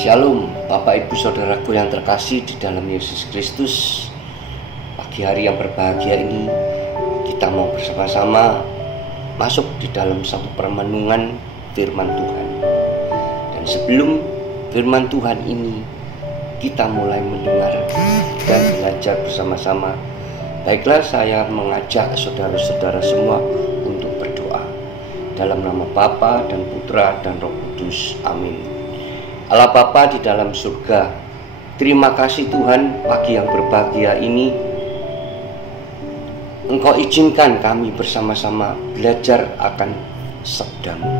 Shalom Bapak Ibu Saudaraku yang terkasih di dalam Yesus Kristus. Pagi hari yang berbahagia ini kita mau bersama-sama masuk di dalam satu permenungan firman Tuhan. Dan sebelum firman Tuhan ini kita mulai mendengar dan belajar bersama-sama, baiklah saya mengajak saudara-saudara semua untuk berdoa. Dalam nama Bapa dan Putra dan Roh Kudus. Amin. Allah Bapa di dalam surga, terima kasih Tuhan pagi yang berbahagia ini Engkau izinkan kami bersama-sama belajar akan sabda-Mu.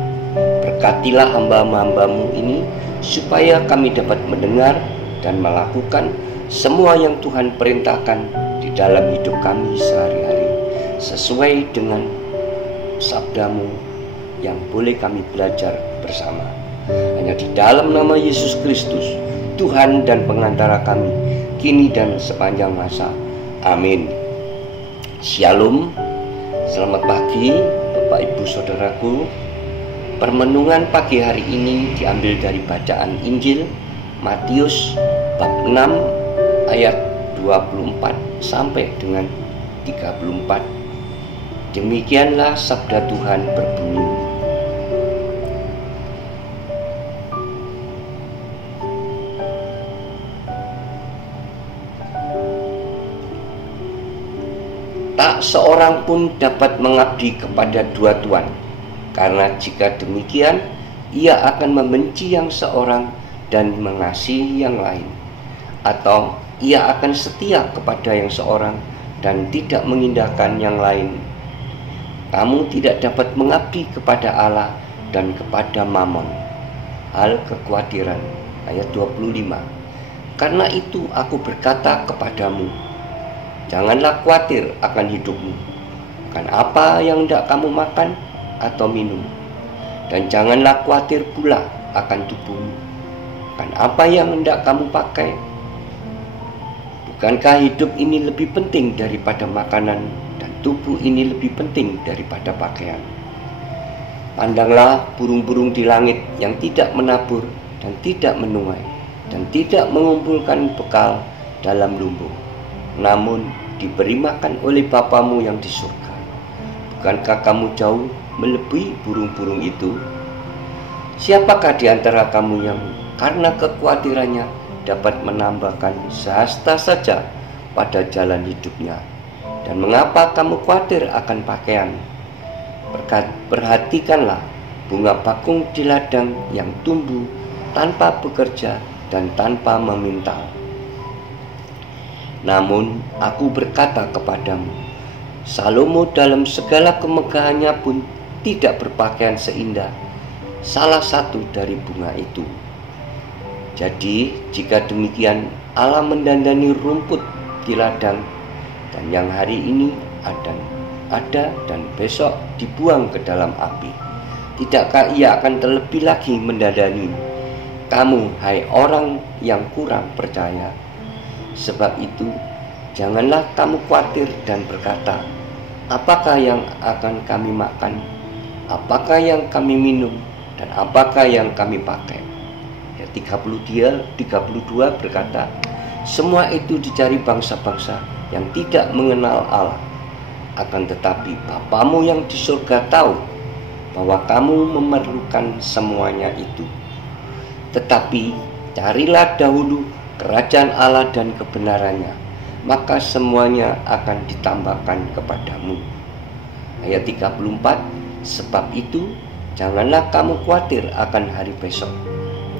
Berkatilah hamba-hambamu ini supaya kami dapat mendengar dan melakukan semua yang Tuhan perintahkan di dalam hidup kami sehari-hari, sesuai dengan sabda-Mu yang boleh kami belajar bersama. Hanya di dalam nama Yesus Kristus, Tuhan dan pengantara kami, kini dan sepanjang masa. Amin. Shalom. Selamat pagi Bapak Ibu Saudaraku. Permenungan pagi hari ini diambil dari bacaan Injil Matius bab 6 ayat 24 sampai dengan 34. Demikianlah sabda Tuhan berbunyi. Tak seorang pun dapat mengabdi kepada dua tuan, karena jika demikian ia akan membenci yang seorang dan mengasihi yang lain, atau ia akan setia kepada yang seorang dan tidak mengindahkan yang lain. Kamu tidak dapat mengabdi kepada Allah dan kepada Mammon. Hal kekhawatiran ayat 25. Karena itu aku berkata kepadamu, janganlah khawatir akan hidupmu, akan apa yang hendak kamu makan atau minum, dan janganlah khawatir pula akan tubuhmu, akan apa yang hendak kamu pakai. Bukankah hidup ini lebih penting daripada makanan, dan tubuh ini lebih penting daripada pakaian? Pandanglah burung-burung di langit yang tidak menabur dan tidak menuai, dan tidak mengumpulkan bekal dalam lumbung, namun diberi makan oleh Bapamu yang di surga. Bukankah kamu jauh melebihi burung-burung itu? Siapakah di antara kamu yang karena kekhawatirannya dapat menambahkan sehasta saja pada jalan hidupnya? Dan mengapa kamu khawatir akan pakaian? Perhatikanlah bunga bakung di ladang yang tumbuh tanpa bekerja dan tanpa memintal. Namun aku berkata kepadamu, Salomo dalam segala kemegahannya pun tidak berpakaian seindah salah satu dari bunga itu. Jadi jika demikian Allah mendandani rumput di ladang, dan yang hari ini ada dan besok dibuang ke dalam api, tidakkah ia akan terlebih lagi mendandani kamu, hai orang yang kurang percaya? Sebab itu, janganlah kamu khawatir dan berkata, apakah yang akan kami makan, apakah yang kami minum, dan apakah yang kami pakai. Ayat 32 berkata, semua itu dicari bangsa-bangsa yang tidak mengenal Allah. Akan tetapi Bapamu yang di surga tahu bahwa kamu memerlukan semuanya itu. Tetapi carilah dahulu kerajaan Allah dan kebenarannya, maka semuanya akan ditambahkan kepadamu. Ayat 34. Sebab itu janganlah kamu khawatir akan hari besok,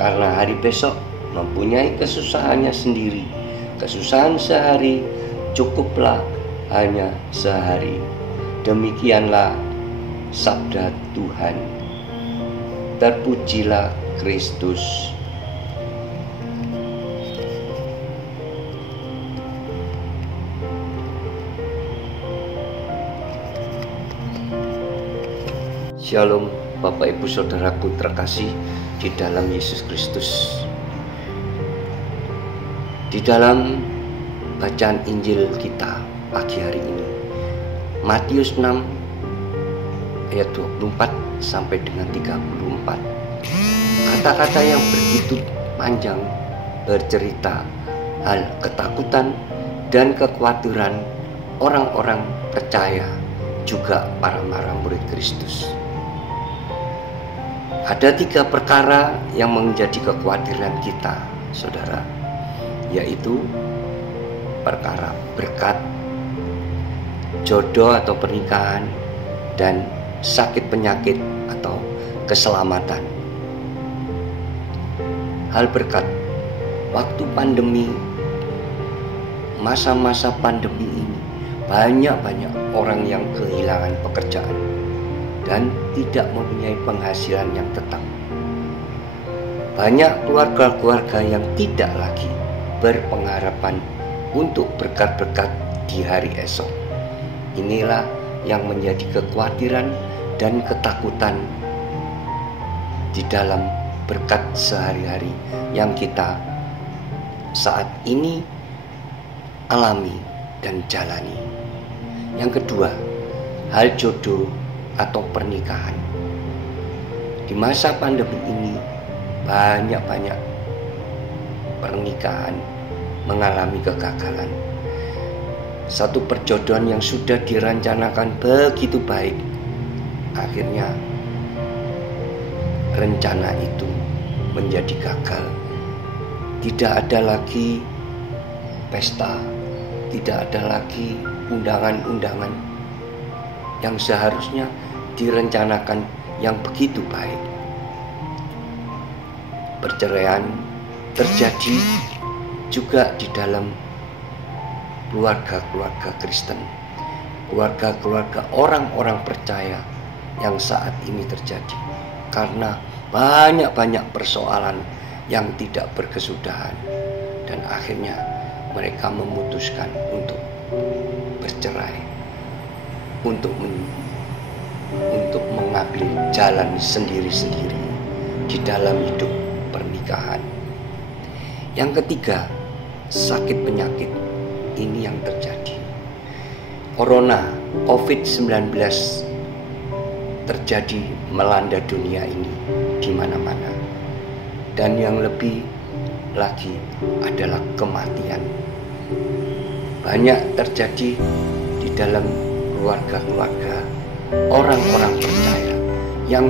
karena hari besok mempunyai kesusahannya sendiri. Kesusahan sehari cukuplah hanya sehari. Demikianlah sabda Tuhan. Terpujilah Kristus. Shalom Bapak Ibu Saudaraku terkasih di dalam Yesus Kristus. Di dalam bacaan Injil kita pagi hari ini, Matius 6 ayat 24 sampai dengan 34. Kata-kata yang begitu panjang bercerita hal ketakutan dan kekhawatiran orang-orang percaya, juga para murid Kristus. Ada 3 perkara yang menjadi kekhawatiran kita, saudara, yaitu perkara berkat, jodoh atau pernikahan, dan sakit penyakit atau keselamatan. Hal berkat, waktu pandemi, masa-masa pandemi ini, banyak orang yang kehilangan pekerjaan dan tidak mempunyai penghasilan yang tetap. Banyak keluarga-keluarga yang tidak lagi berpengharapan untuk berkat-berkat di hari esok. Inilah yang menjadi kekhawatiran dan ketakutan di dalam berkat sehari-hari yang kita saat ini alami dan jalani. Yang kedua, hal jodoh atau pernikahan. Di masa pandemi ini banyak pernikahan mengalami kegagalan. Satu perjodohan yang sudah direncanakan begitu baik, akhirnya rencana itu menjadi gagal. Tidak ada lagi pesta, tidak ada lagi undangan-undangan yang seharusnya direncanakan yang begitu baik. Perceraian terjadi juga di dalam keluarga-keluarga Kristen, keluarga-keluarga orang-orang percaya yang saat ini terjadi karena banyak persoalan yang tidak berkesudahan, dan akhirnya mereka memutuskan untuk bercerai, untuk mengambil jalan sendiri-sendiri di dalam hidup pernikahan. Yang ketiga, sakit penyakit. Ini yang terjadi. Corona, COVID-19 terjadi melanda dunia ini di mana-mana. Dan yang lebih lagi adalah kematian. Banyak terjadi di dalam keluarga-keluarga orang-orang percaya yang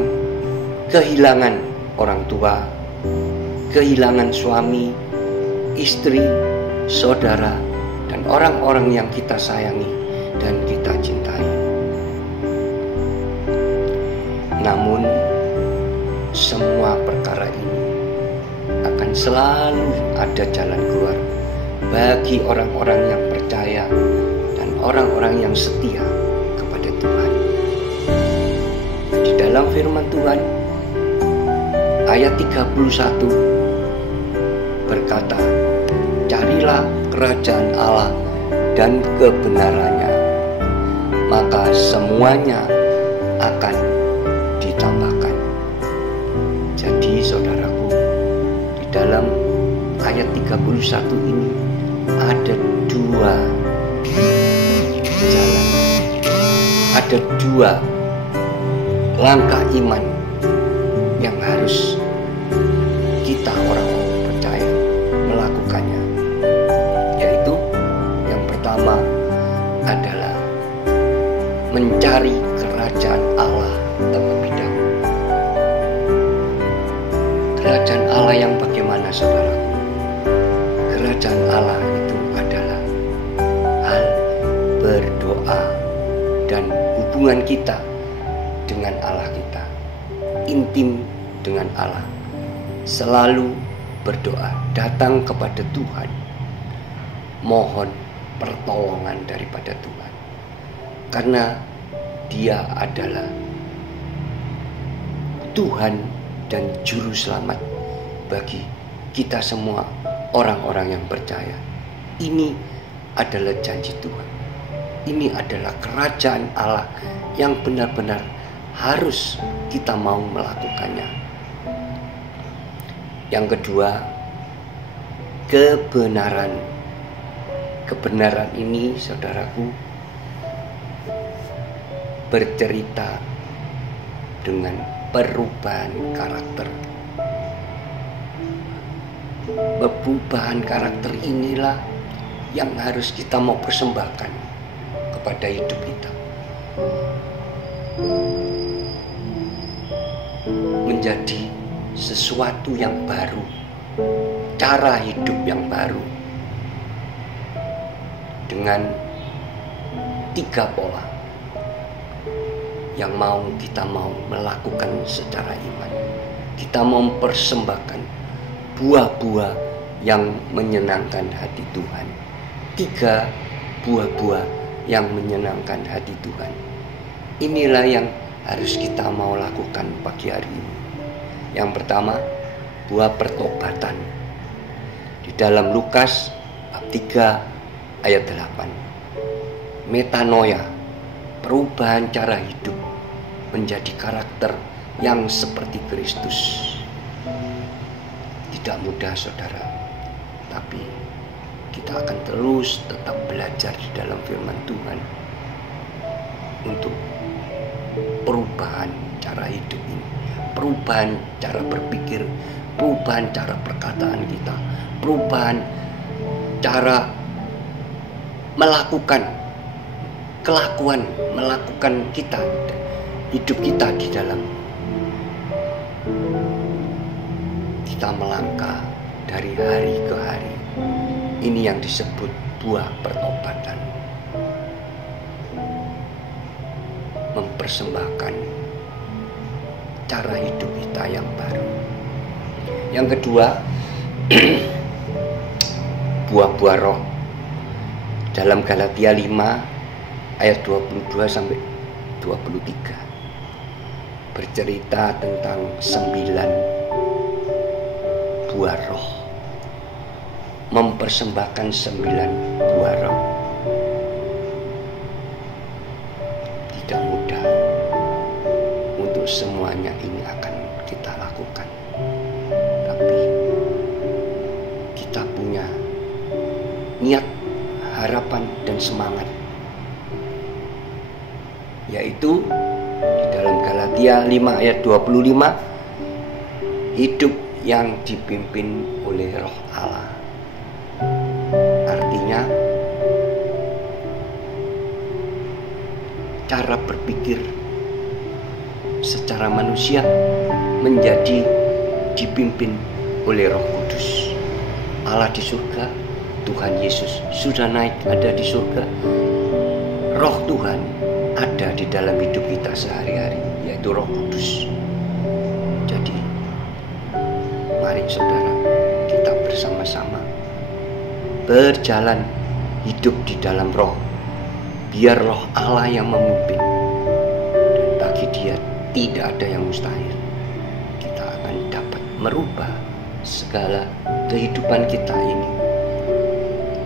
kehilangan orang tua, kehilangan suami, istri, saudara, dan orang-orang yang kita sayangi dan kita cintai. Namun semua perkara ini akan selalu ada jalan keluar bagi orang-orang yang percaya dan orang-orang yang setia kepada Tuhan. Di dalam firman Tuhan ayat 31 berkata, "Carilah kerajaan Allah dan kebenarannya, maka semuanya akan ditambahkan." Jadi saudaraku, di dalam ayat 31 ini ada 2 jalan, ada 2 langkah iman yang harus kita orang-orang percaya melakukannya. Yaitu yang pertama adalah mencari kerajaan Allah terlebih dahulu. Kerajaan Allah yang bagaimana, saudaraku? Kerajaan Allah itu adalah hal berdoa dan hubungan kita dengan Allah kita, intim dengan Allah, selalu berdoa, datang kepada Tuhan, mohon pertolongan daripada Tuhan, karena Dia adalah Tuhan dan Juru Selamat bagi kita semua orang-orang yang percaya. Ini adalah janji Tuhan. Ini adalah kerajaan Allah yang benar-benar harus kita mau melakukannya. Yang kedua, kebenaran. Kebenaran ini, saudaraku, bercerita dengan perubahan karakter. Perubahan karakter inilah yang harus kita mau persembahkan kepada hidup kita. Menjadi sesuatu yang baru, cara hidup yang baru, dengan 3 pola yang kita mau melakukan secara iman. Kita mau mempersembahkan buah-buah yang menyenangkan hati Tuhan. 3 buah-buah yang menyenangkan hati Tuhan. Inilah yang harus kita mau lakukan pagi hari ini. Yang pertama, buah pertobatan. Di dalam Lukas bab 3 ayat 8. Metanoia, perubahan cara hidup menjadi karakter yang seperti Kristus. Tidak mudah, saudara, tapi kita akan terus tetap belajar di dalam firman Tuhan untuk perubahan cara hidup ini, perubahan cara berpikir, perubahan cara perkataan kita, perubahan cara melakukan kelakuan, melakukan hidup kita di dalam kita melangkah dari hari ke hari. Ini yang disebut buah pertobatan. Mempersembahkan cara hidup kita yang baru. Yang kedua, buah-buah roh. Dalam Galatia 5 ayat 22 sampai 23 bercerita tentang 9 buah roh. Mempersembahkan 9 buah roh. Tidak mudah untuk semuanya ini akan kita lakukan, tapi kita punya niat, harapan dan semangat, yaitu di dalam Galatia 5 ayat 25, hidup yang dipimpin oleh Roh Allah. Artinya cara berpikir secara manusia menjadi dipimpin oleh Roh Kudus. Allah di surga, Tuhan Yesus sudah naik ada di surga. Roh Tuhan ada di dalam hidup kita sehari-hari, yaitu Roh Kudus. Jadi mari saudara, kita bersama-sama berjalan hidup di dalam roh. Biar Roh Allah yang memimpin. Dan bagi Dia tidak ada yang mustahil. Kita akan dapat merubah segala kehidupan kita ini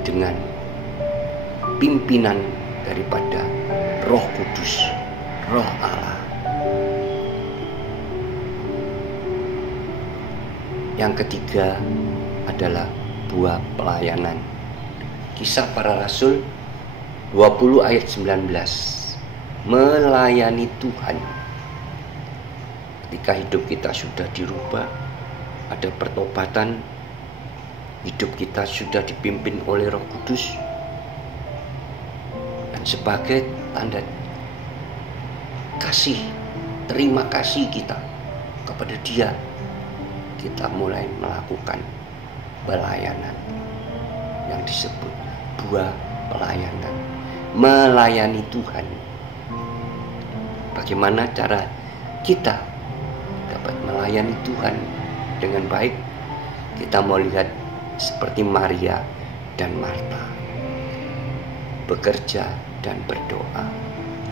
dengan pimpinan daripada Roh Kudus, Roh Allah. Yang ketiga adalah buah pelayanan. Kisah Para Rasul 20 ayat 19. Melayani Tuhan. Ketika hidup kita sudah dirubah, ada pertobatan, hidup kita sudah dipimpin oleh Roh Kudus, dan sebagai tanda kasih, terima kasih kita kepada Dia, kita mulai melakukan pelayanan yang disebut buah pelayanan. Melayani Tuhan. Bagaimana cara kita dapat melayani Tuhan dengan baik? Kita mau lihat seperti Maria dan Marta, bekerja dan berdoa.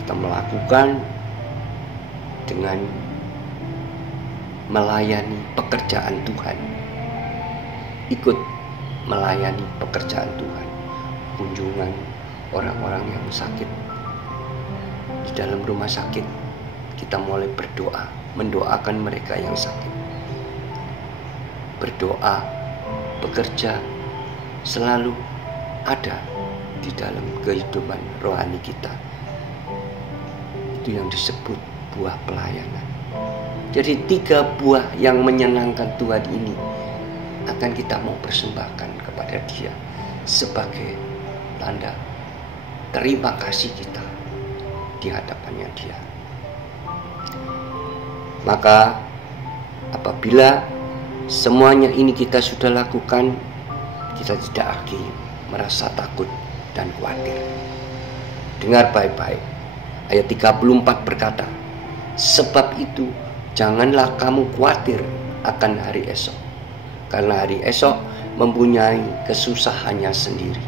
Kita melakukan dengan melayani pekerjaan Tuhan. Ikut melayani pekerjaan Tuhan. Kunjungan orang-orang yang sakit di dalam rumah sakit, kita mulai berdoa, mendoakan mereka yang sakit. Berdoa, bekerja selalu ada di dalam kehidupan rohani kita. Itu yang disebut buah pelayanan. Jadi 3 buah yang menyenangkan Tuhan ini akan kita mau persembahkan kepada Dia sebagai tanda terima kasih kita di hadapannya Dia. Maka apabila semuanya ini kita sudah lakukan, kita tidak lagi merasa takut dan khawatir. Dengar baik-baik, ayat 34 berkata, sebab itu janganlah kamu khawatir akan hari esok, karena hari esok mempunyai kesusahannya sendiri.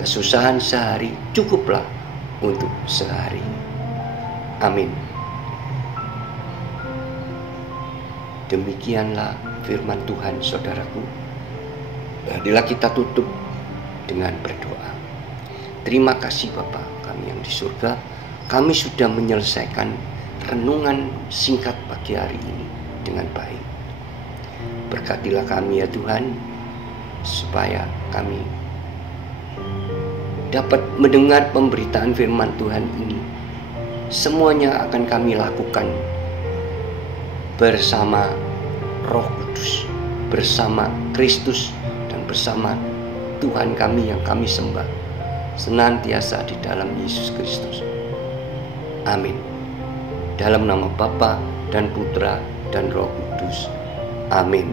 Kesusahan sehari cukuplah untuk sehari. Amin. Demikianlah firman Tuhan, saudaraku. Marilah kita tutup dengan berdoa. Terima kasih Bapa kami yang di surga. Kami sudah menyelesaikan renungan singkat pagi hari ini dengan baik. Berkatilah kami ya Tuhan, supaya kami dapat mendengar pemberitaan firman Tuhan ini. Semuanya akan kami lakukan bersama Roh Kudus, bersama Kristus, dan bersama Tuhan kami yang kami sembah, senantiasa di dalam Yesus Kristus. Amin. Dalam nama Bapa dan Putra dan Roh Kudus. Amin.